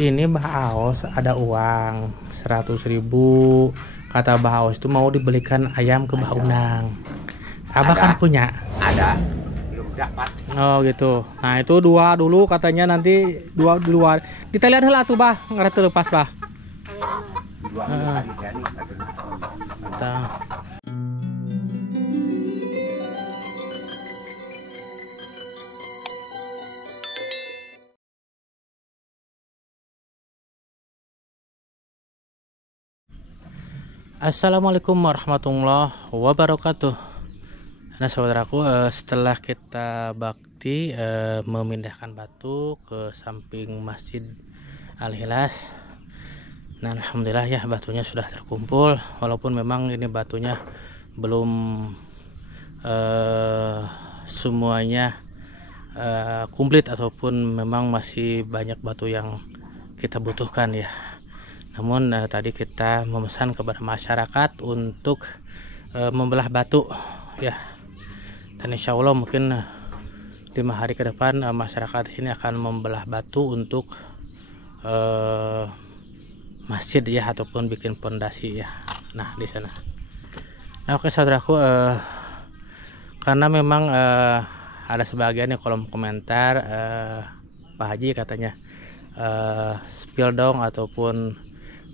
Ini Mbah Aos ada uang 100.000. Kata Mbah Aos itu mau dibelikan ayam ke Mbah Unang. Abah Ada. kan punya. Ada. Belum dapat. Oh gitu. Nah itu 2 dulu katanya, nanti 2 di luar. Kita lihat lah tuh Bah, nggak terlepas Bah. Dua kali jadi. Kita. Assalamualaikum warahmatullahi wabarakatuh. Nah saudaraku, setelah kita bakti memindahkan batu ke samping Masjid Al-Hilas, nah alhamdulillah ya batunya sudah terkumpul. Walaupun memang ini batunya belum semuanya komplit, ataupun memang masih banyak batu yang kita butuhkan ya. Namun tadi kita memesan kepada masyarakat untuk membelah batu ya, dan insya Allah mungkin 5 hari ke depan masyarakat ini akan membelah batu untuk masjid ya, ataupun bikin pondasi ya. Nah di sana. Nah oke saudaraku, karena memang ada sebagian yang kolom komentar, Pak Haji katanya spill dong, ataupun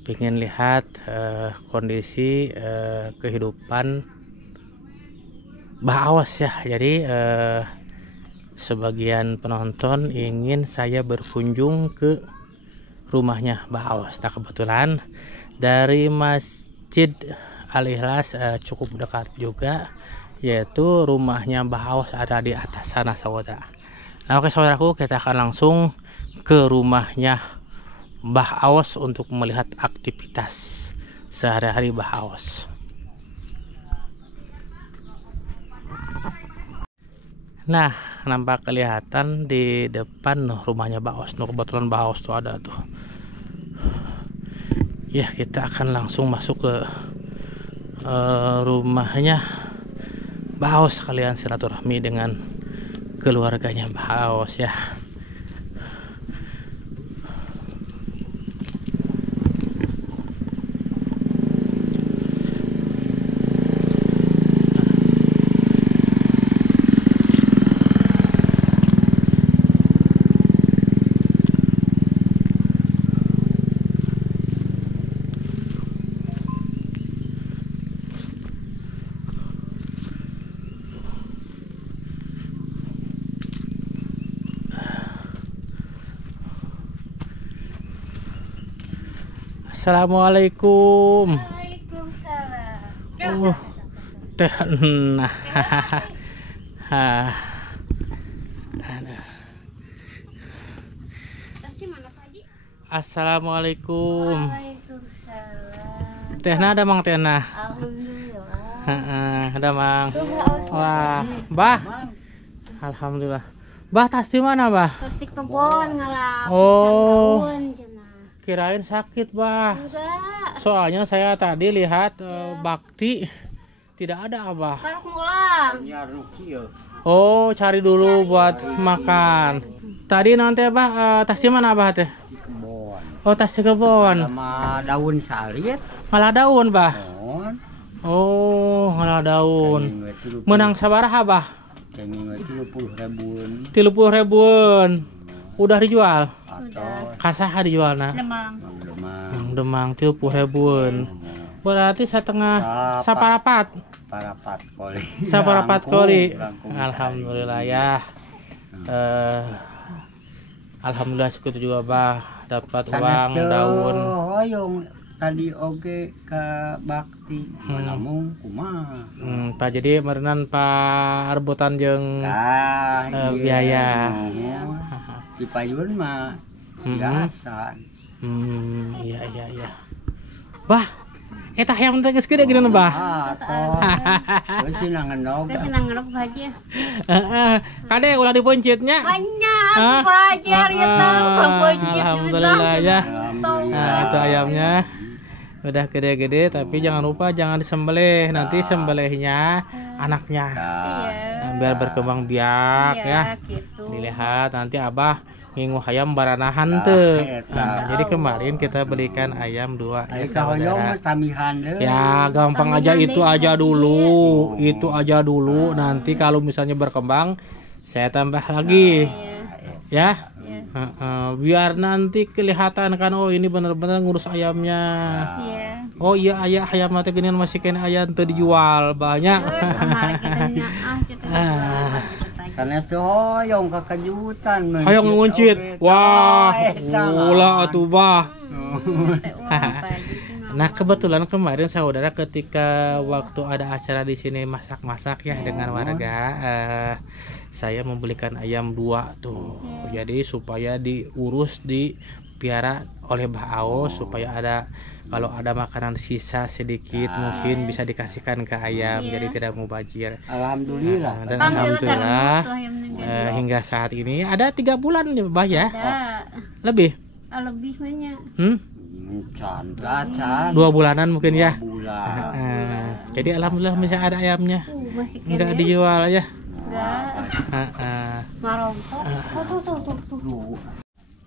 ingin lihat kondisi kehidupan Mbah Aos ya. Jadi sebagian penonton ingin saya berkunjung ke rumahnya Mbah Aos. Nah kebetulan dari Masjid Al-Ikhlas cukup dekat juga, yaitu rumahnya Mbah Aos ada di atas sana saudara. Nah oke saudaraku, kita akan langsung ke rumahnya Mbah Aos untuk melihat aktivitas sehari-hari Mbah Aos. Nah, nampak kelihatan di depan rumahnya Mbah Aos. Nah, kebetulan Mbah Aos tuh ada tuh. Ya, kita akan langsung masuk ke rumahnya Mbah Aos, kalian silaturahmi dengan keluarganya Mbah Aos ya. Assalamualaikum. Waalaikumsalam. Teh nah. Pasti mana Pak Haji? Assalamualaikum. Waalaikumsalam. Tehna ada Mang Tehna. Alhamdulillah. Ada Mang. Wah, Bah. Alhamdulillah. Bah, tas di mana, Bah? Plastik kebon ngalah. Oh. Daun cenah. Kirain sakit, Bah. Enggak. Soalnya saya tadi lihat bakti tidak ada, Abah. Karek mulang. Oh, cari dulu buat makan. Tadi nanti Abah tas di mana, Abah teh? Di kebon. Oh, tas di kebon. Sama daun salit. Malah daun, Bah. Kebon. Oh, malah daun. Menang sabaraha, Bah? Kenging 30.000. 30.000. Udah dijual? Atau Kasaha dijualna? Demang. Demang 30.000. Berarti setengah saparapat. Parapat koli. Saparapat koli. Rangkum. Alhamdulillah ya. Alhamdulillah segitu juga Bah, dapat uang daun. Hoyong tadi oge ke bakti. Namun kumaha. Pak jadi merenan Pak rebutan jeung biaya. Di payun mah biasa. Iya. Bah, eta hayam teh geus gede gini Bah. Terus sinangenog. Terus nanggelok Pak Haji. Kade ulah diponcitnya. Banyak Pak Haji hari tahu peboncit. Alhamdulillah ya. Alhamdulillah. Nah, itu ayamnya udah gede-gede, tapi jangan lupa jangan disembelih. Nanti sembelihnya anaknya. Iya. Biar berkembang biak ya. Gitu. Dilihat nanti Abah ngingu ayam baranahan Nah, tuh. eta. Jadi kemarin kita belikan ayam 2 Ayo ya kahoyong saudara. tamihan deh. Ya gampang aja, itu aja dulu, itu aja dulu. Nanti kalau misalnya berkembang saya tambah lagi ya. Biar nanti kelihatan kan, oh ini benar-benar ngurus ayamnya. Iya. Oh iya ayah ayam mata ginian masih kena ayam tuh dijual banyak. Kemarin kita nyaah kita jual. Sanes teh hoyong ka kejutan. Hayang nguncit. Wah, ulah atuh bah. Nah kebetulan kemarin saudara ketika waktu ada acara di sini masak-masak ya dengan warga, saya membelikan ayam 2 tuh. Jadi supaya diurus dipiara oleh Mbah Aos supaya ada, kalau ada makanan sisa sedikit mungkin bisa dikasihkan ke ayam, jadi tidak mubazir. Alhamdulillah. Dan alhamdulillah hingga saat ini ada 3 bulan ya Mbah ya? Lebih? Lebih banyak. Can. 2 bulanan mungkin ya. Bulan. Jadi alhamdulillah bisa ada ayamnya. Masih Enggak kene. dijual ya. Enggak. Marongkok. Tuh.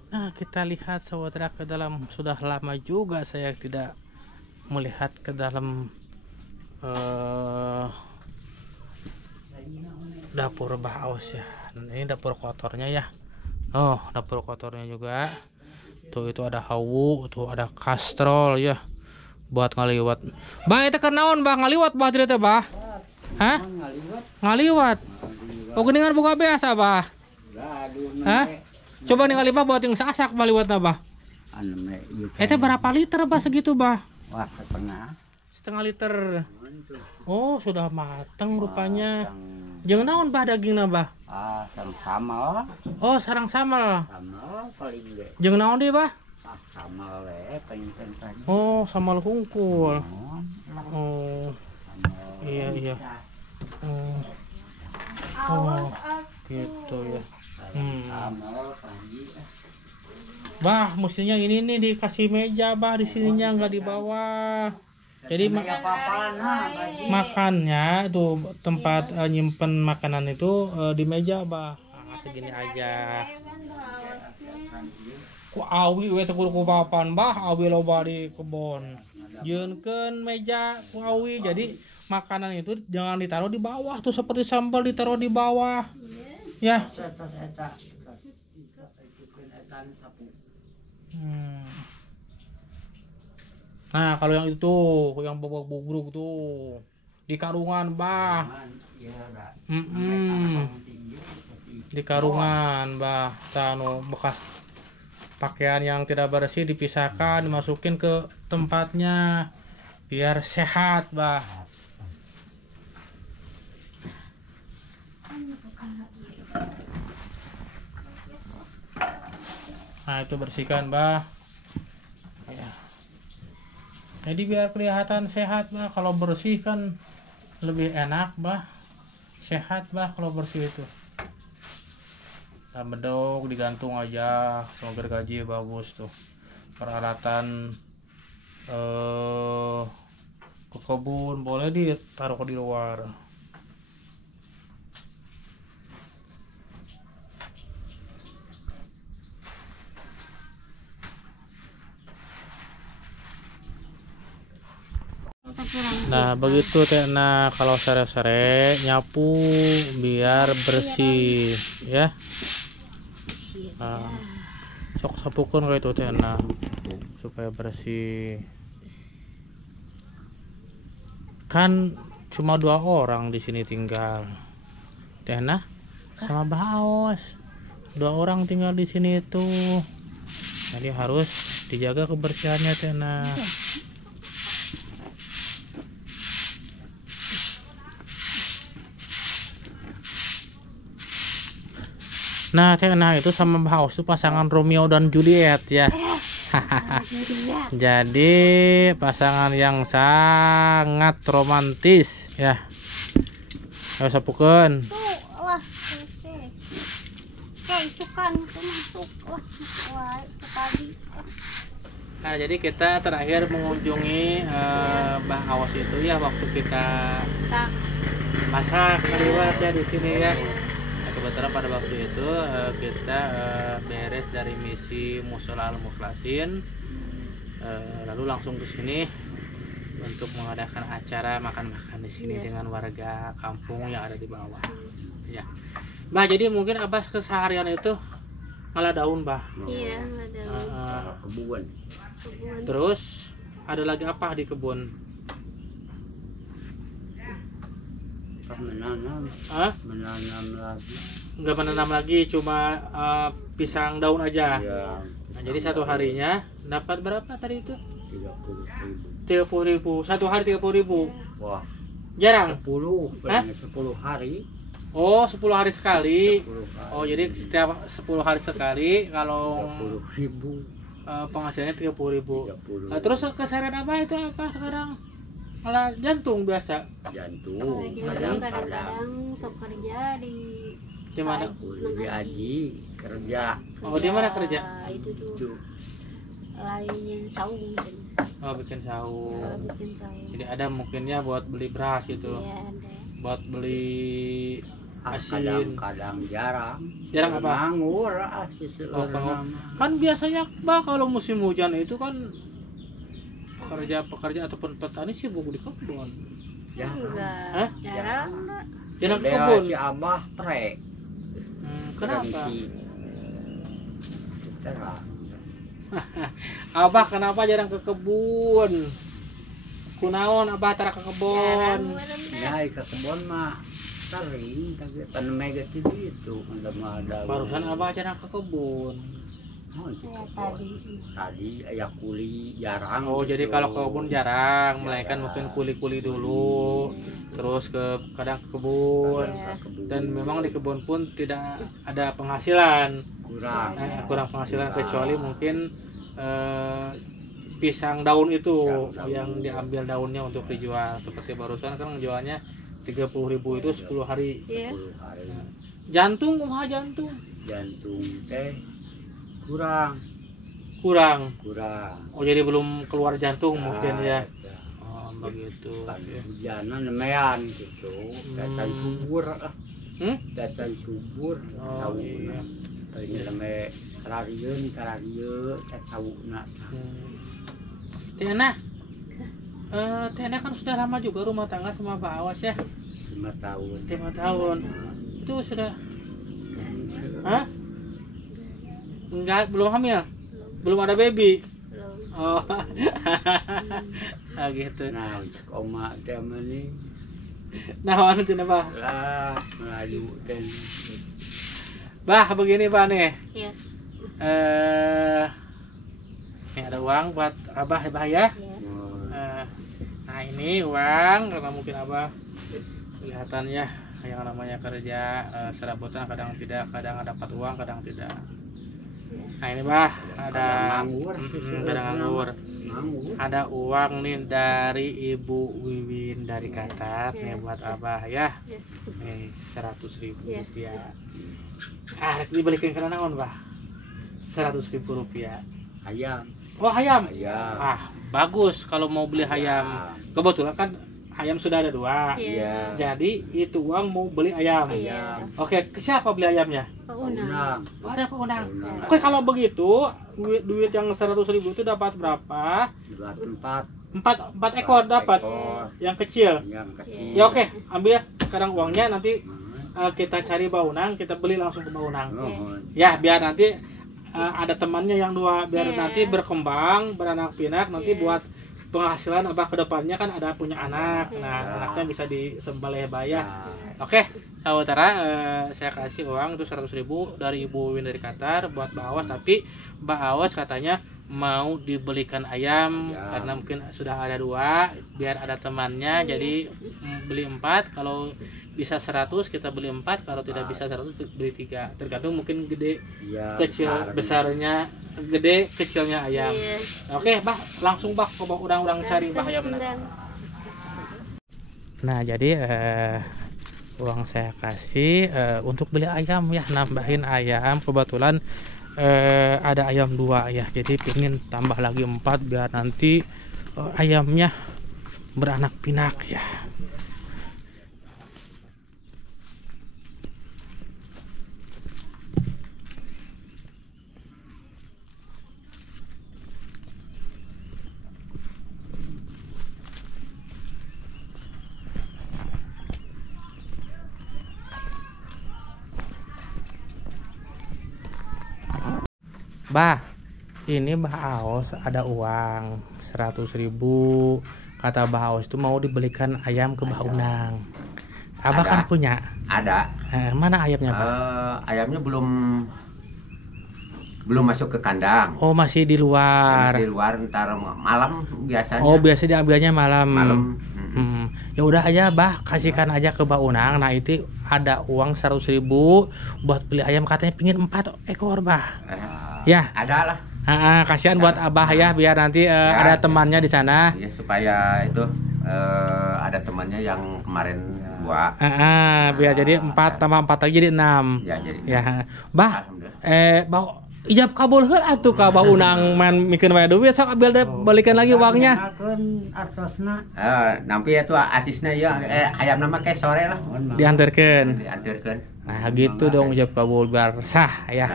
Nah, kita lihat saudara ke dalam, sudah lama juga saya tidak melihat ke dalam dapur Mbah Aos ya. Ini dapur kotornya ya. Oh, dapur kotornya juga. Tuh itu ada hawu, tuh ada kastrol ya. Buat ngaliwat. Bah, itu kenaon bah ngaliwat bah tidak bah? Hah? Ngaliwat. Oh, geningan buka biasa bah. Hah? Coba nih kali bah buat yang sasak bah liwatna bah. Itu berapa liter bah segitu bah? Wah, setengah liter. Oh, sudah matang rupanya. Jeung naon bah dagingna bah? sarang samal. Oh, sarang samal. Samal paling ge. Jeung naon deui bah? Samal we pengen tadi. Oh, samal hungkul. Oh. Iya. Oh. Gitu ya. Bah, mestinya ini nih dikasih meja bah di sininya, nggak di bawah. Jadi makannya itu tempat nyimpen makanan itu di meja bah. Segini aja. Ku awi we teh ku papan bah, awi loba di kebon. Jeunkeun meja ku awi, jadi makanan itu jangan ditaruh di bawah tuh, seperti sambal ditaruh di bawah. Ya. Nah, kalau yang itu, yang bobok-bobruk tuh di karungan bah. Di karungan bah, tanu bekas pakaian yang tidak bersih dipisahkan, dimasukin ke tempatnya biar sehat bah. Nah, itu bersihkan bah ya. Jadi biar kelihatan sehat bah, kalau bersih kan lebih enak bah, sehat bah kalau bersih itu. Nah, bedog digantung aja, semoga gaji bagus tuh. Peralatan ke kebun boleh ditaruh di luar. Nah begitu teh, nah kalau sore-sore nyapu biar bersih ya. Nah, sok sapukeun kayak itu teh, nah supaya bersih. Kan cuma 2 orang di sini tinggal, teh nah sama Mbah Aos. 2 orang tinggal di sini tuh, jadi harus dijaga kebersihannya teh nah. Nah, nah itu sama Mbah Aos itu pasangan Romeo dan Juliet ya. Jadi pasangan yang sangat romantis ya. Ayo sapukeun. Wah, kayak itu kan masuk wah tadi. Nah, jadi kita terakhir mengunjungi Mbah Aos itu ya waktu kita masak liwat ya di sini ya. kebetulan pada waktu itu kita beres dari misi Mushola Al-Mukhlasin, lalu langsung ke sini untuk mengadakan acara makan-makan di sini dengan warga kampung yang ada di bawah. Ya, Bah, jadi mungkin Abah keseharian itu ngalah daun, Bah. Iya, ada kebun. kebun. Terus ada lagi apa di kebun? Menanam, Hah? menanam lagi. Nggak menanam lagi, cuma pisang daun aja. Ya, Nah, jadi satu harinya dapat berapa tadi itu? 30.000. 30.000. Satu hari 30.000. Wah, Jarang. 10, Hah? 10 hari. Oh, 10 hari sekali. 10 hari. Oh, jadi setiap 10 hari sekali kalau 30.000. penghasilannya 30.000. 30. Nah, terus keseharian apa itu apa sekarang? Malah jantung biasa. Jantung. Kadang-kadang sok kerja di Gimana? Kuliah Haji kerja. Oh, di mana kerja? Itu tuh Itu lain saung. Oh, bikin sahur. Bikin saung. Jadi ada mungkinnya buat beli beras gitu. Iya, ada. Buat beli asin. kadang-kadang jarang. Jarang apa? Nganggur asis. Oh, kan biasanya Bah kalau musim hujan itu kan pekerja ataupun petani sibuk di kebun. Enggak. Hah? Jarang enggak. Jarang ke Dia kebun. si Abah prek. Kenapa? Terang. Abah kenapa jarang ke kebun? Kunaon Abah tara ke kebun? Ya, ke kebun mah sering, tapi tanam mega itu ada. Barusan Abah jarang ke kebun. Oh, itu Ya, kebun. Tadi ya kuli jarang. Oh, gitu. jadi kalau ke kebun jarang, melainkan mungkin kuli-kuli dulu, terus kadang ke kebun. Ke kebun. Dan memang di kebun pun tidak ada penghasilan. kurang. Kurang penghasilan kecuali mungkin pisang daun itu Pisang daun. yang diambil daunnya untuk dijual. Seperti barusan kan jualnya 30.000 itu 10 hari. Iya. 10 hari. Jantung, kumaha jantung? Jantung teh kurang. Oh, jadi belum keluar jantung mungkin ya. Ya. Oh, begitu. Hujanan nemean gitu. Datang subur. Datang subur. Oh, iya. Ini leme kararieun sauna. Tiana, Tiana kan sudah lama juga rumah tangga sama Pak Awas ya, 5 tahun. 5 tahun. Itu sudah, hah? Enggak, belum hamil, belum ada baby. Belum. Oh, gitu. Nah, cek oma teh mani Nah, anu cenah Bah. lah melayu dan Bah, begini Pak nih. Iya. Ini ada uang buat Abah ya Bah ya. Iya. Nah ini uang, karena mungkin Abah kelihatannya yang namanya kerja serabutan, kadang tidak, kadang dapat uang, kadang tidak. Nah ini Bah, ada nganggur. kadang nganggur. Ada uang nih dari Ibu Wiwin dari Qatar nih buat Abah ya. Nih 100.000 rupiah. Dibalikin ke naon Bah? 100.000 rupiah. Ayam. Oh ayam. Ayam. Bagus kalau mau beli ayam. Kebetulan kan ayam sudah ada 2. Iya. Jadi itu uang mau beli ayam. Iya. Oke, ke siapa beli ayamnya? Pak Unang. Oh, ada Pak Unang. Unang. Oke, kalau begitu duit yang 100.000 itu dapat berapa? 4 ekor dapat. Yang kecil. Yang kecil. Ya oke, ambil sekarang uangnya, nanti kita cari Pak Unang, kita beli langsung ke Pak Unang. Ya, biar nanti ada temannya yang 2, biar nanti berkembang, beranak pinak, nanti buat penghasilan Abah ke depannya kan ada punya anak. Nah, anaknya bisa disembelih bayar. Oke, saudara, saya kasih uang itu 100.000 dari Ibu Win dari Qatar buat Mbak Awas, tapi Mbak Awas katanya mau dibelikan ayam karena mungkin sudah ada 2, biar ada temannya, jadi beli 4. Kalau bisa 100 kita beli 4, kalau tidak bisa 100 beli 3, tergantung mungkin gede kecil besarnya, gede kecilnya ayam. Oke Bah, langsung Bah ke orang-orang cari Bah ayam. Nah jadi uang saya kasih untuk beli ayam ya, nambahin ayam. Kebetulan ada ayam 2 ya, jadi pingin tambah lagi 4 biar nanti ayamnya beranak pinak ya. Bah, ini Bah Aos ada uang 100.000. Kata Bah Aos itu mau dibelikan ayam ke Bah Unang. Abah Ada. kan punya. Ada. Mana ayamnya, Bah? Ayamnya belum masuk ke kandang. Oh, masih di luar. Di luar ntar malam biasanya. Oh, biasa diambilnya malam. Malam. Ya udah aja, Bah, kasihkan aja ke Bah Unang. Nah, itu ada uang 100.000 buat beli ayam, katanya pingin 4 ekor, Bah. Ya. Ada lah. Kasihan buat Abah ya, biar nanti ada temannya di sana. Ya supaya itu ada temannya yang kemarin 2. Biar jadi 4 tambah 4 lagi jadi 6. Ya jadi. Ya. Bah, Alhamdulillah. Bah, ijab kabul heul atuh ka Bah Unang main mikeun wae duit sok ambil deh, balikan lagi uangnya. Nampi itu acisna ya ayam nama kayak sore lah. Diantarkeun. Diantarkeun. Nah, gitu dong ijab kabul biar sah ya.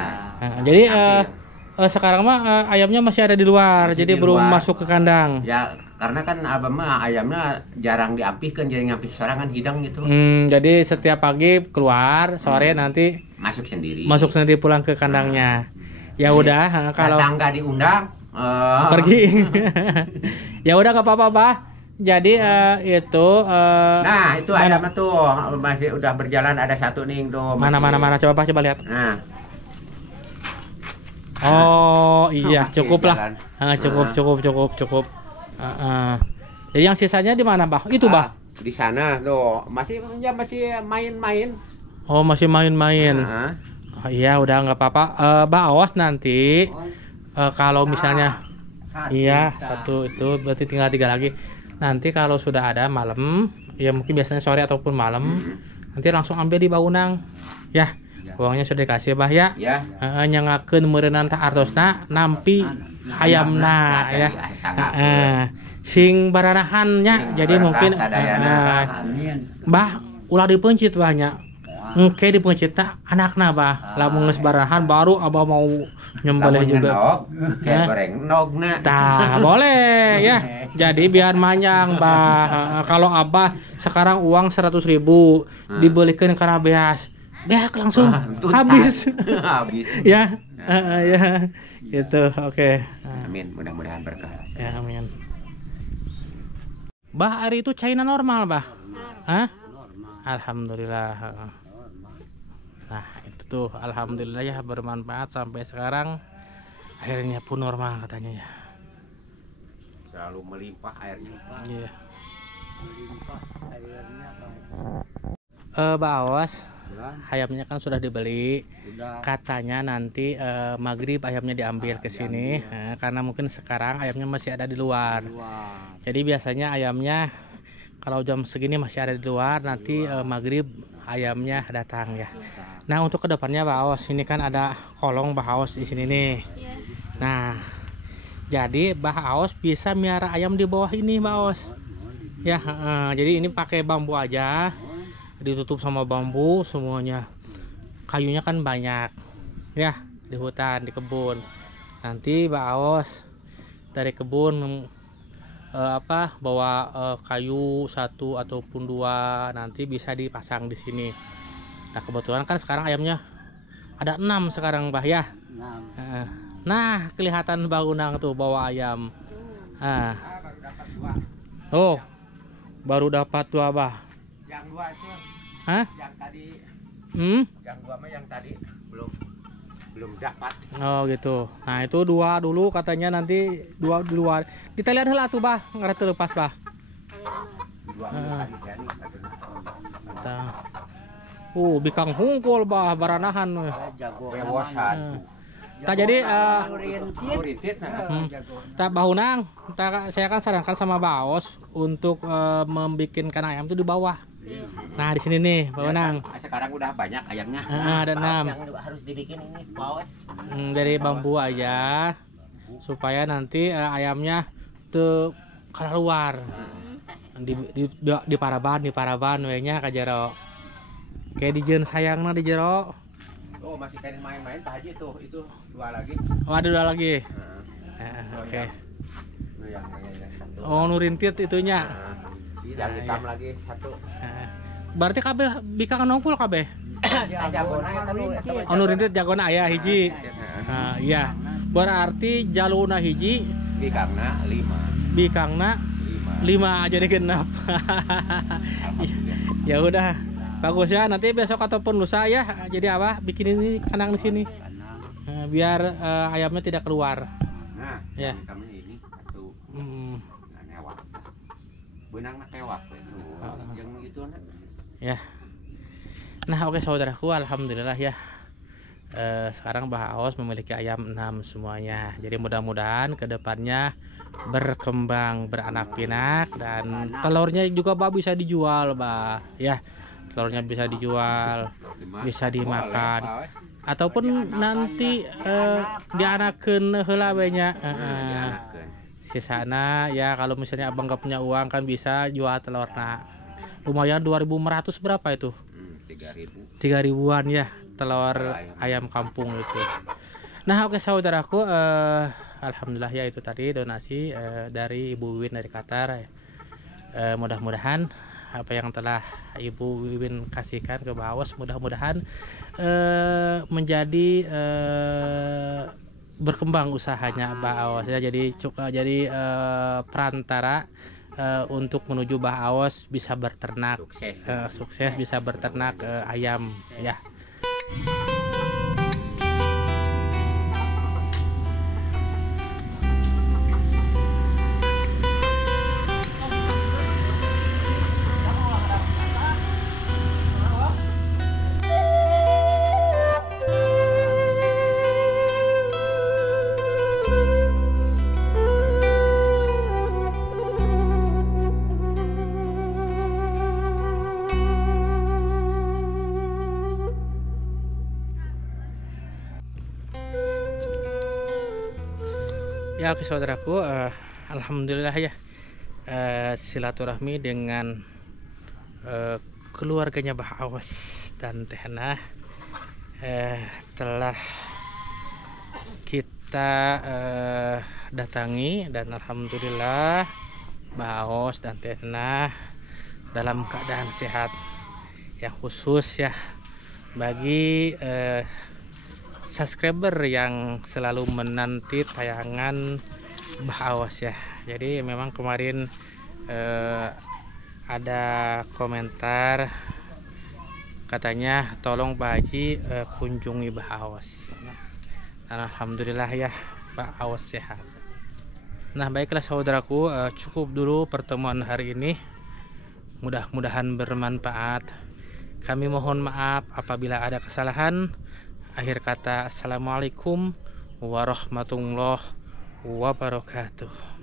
Jadi sekarang mah ayamnya masih ada di luar, Masih jadi di belum luar. masuk ke kandang. Ya karena kan abah mah ayamnya jarang diampihkan, jadi ngampih sorangan hidang gitu. Jadi setiap pagi keluar, sore nanti Masuk sendiri. masuk sendiri pulang ke kandangnya. Ya udah, kalau datang nggak diundang pergi. Ya udah nggak apa-apa, Bah. Jadi itu Nah itu mana? ayamnya tuh masih udah berjalan, ada satu nih tuh. mana masih- coba lihat. Nah. Oh iya, Masih cukup lah. jalan. Cukup. Jadi yang sisanya di mana, Bah? Itu, Bah. Di sana tuh masih main-main. Oh, masih main-main. Nah. Oh, iya, udah nggak apa-apa. Bah Awas nanti kalau misalnya iya, satu itu berarti tinggal 3 lagi. Nanti kalau sudah ada malam, ya mungkin biasanya sore ataupun malam, nanti langsung ambil di Bah Unang. Ya. Uangnya sudah dikasih, Bah ya. Ya. Nyangakeun meureunna teh artosna nampi ayamna ya. Sing baranahannya jadi mungkin Bah ulah dipencit banyak. Engke dipencitna anakna, Bah. Lamun geus baranahan baru Abah mau nyembelih juga. Kayak goreng nogna. Tah, boleh ya. Jadi biar manyang, Bah. Kalau Abah sekarang uang 100.000 dibelikan karena beas. Beak langsung habis. Habis. Ya. Ya. Gitu. Oke. Amin, mudah-mudahan berkah. Ya, amin. Bah, hari itu China normal, Bah? Hah? Alhamdulillah. Nah, itu tuh alhamdulillah ya, bermanfaat sampai sekarang. Akhirnya pun normal katanya ya. Selalu melimpah airnya. Iya. Bah Awas, ayamnya kan sudah dibeli. Katanya nanti maghrib ayamnya diambil ke sini, karena mungkin sekarang ayamnya masih ada di luar. Jadi biasanya ayamnya kalau jam segini masih ada di luar, nanti maghrib ayamnya datang ya. Nah, untuk kedepannya Bah Awas, ini kan ada kolong Bah Awas di sini nih. Nah, jadi Bah Awas bisa miara ayam di bawah ini, Bah Awas. Ya, jadi ini pakai bambu aja. Ditutup sama bambu semuanya, kayunya kan banyak ya, di hutan, di kebun. Nanti Bah Awas dari kebun bawa kayu 1 ataupun 2, nanti bisa dipasang di sini. Nah, kebetulan kan sekarang ayamnya ada 6 sekarang, Bah ya. Nah, kelihatan Bah Unang tuh bawa ayam. Oh, baru dapat tuh, Abah. Yang 2 itu. Hah? Yang tadi. Yang 2 mah yang tadi belum dapat. Oh gitu. Nah, itu 2 dulu katanya, nanti 2 di luar. Kita lihat heula tuh, Bah, ngarep lepas, Bah. 2 Bikang hungkul, Bah, baranahan. Bewosan. Tak jadi Rintit tak Bah Unang, saya kan sarankan sama Bah Awas untuk membikinkan ayam itu di bawah. Nah, di sini nih, Bah Unang. Sekarang udah banyak ayamnya. Ada 6. Yang harus dibikin ini paus. Dari bambu aja supaya nanti ayamnya tuh keluar. Di paraban we nya ka jero. Kayak dijeun sayangna di jero. Oh, masih pengen main-main Pak Haji tuh. Itu 2 lagi. Oh, ada 2 lagi. Oke. Oh, nurintit itunya. Yang hitam lagi 1. Berarti kabeh bikang nongkul kabeh. Oh, nurintit jagona aya hiji. Iya. Berarti jaluna hiji Bikangna 5. bikangna 5 jadi genap. Ya udah, bagus ya. Nanti besok ataupun lusa ya. Jadi apa? Bikin ini kandang di sini. Biar ayamnya tidak keluar. Nah, ya. Kami ini satu newak. Benang tewak itu. Yang itu Ya. Nah, oke saudaraku, alhamdulillah ya. Sekarang Mbah Aos memiliki ayam 6 semuanya. Jadi mudah-mudahan kedepannya berkembang, beranak pinak, dan telurnya juga Mbah bisa dijual, Mbah. Ya, telurnya bisa dijual, bisa dimakan, ataupun nanti dianakeun heula we nya. Sisana ya kalau misalnya abang gak punya uang kan bisa jual telurna. Lumayan 2.500 berapa itu? 3.000-an ya telur ayam kampung itu. Nah, oke saudaraku, alhamdulillah ya itu tadi donasi dari Ibu Wiwin dari Qatar. Mudah-mudahan apa yang telah Ibu Wiwin kasihkan ke Mbah Aos mudah-mudahan menjadi berkembang usahanya Mbah Aos ya. Jadi perantara untuk menuju Mbah Aos bisa berternak sukses bisa berternak ayam ya. Ya oke saudaraku, alhamdulillah ya silaturahmi dengan keluarganya Mbah Aos dan Teh Nah telah kita datangi, dan alhamdulillah Mbah Aos dan Teh Nah dalam keadaan sehat. Yang khusus ya bagi subscriber yang selalu menanti tayangan Mbah Aos ya. Jadi memang kemarin ada komentar katanya tolong Pak Haji kunjungi Mbah Aos. Dan alhamdulillah ya Mbah Aos sehat. Nah baiklah saudaraku, cukup dulu pertemuan hari ini. Mudah-mudahan bermanfaat. Kami mohon maaf apabila ada kesalahan. Akhir kata, assalamualaikum warahmatullahi wabarakatuh.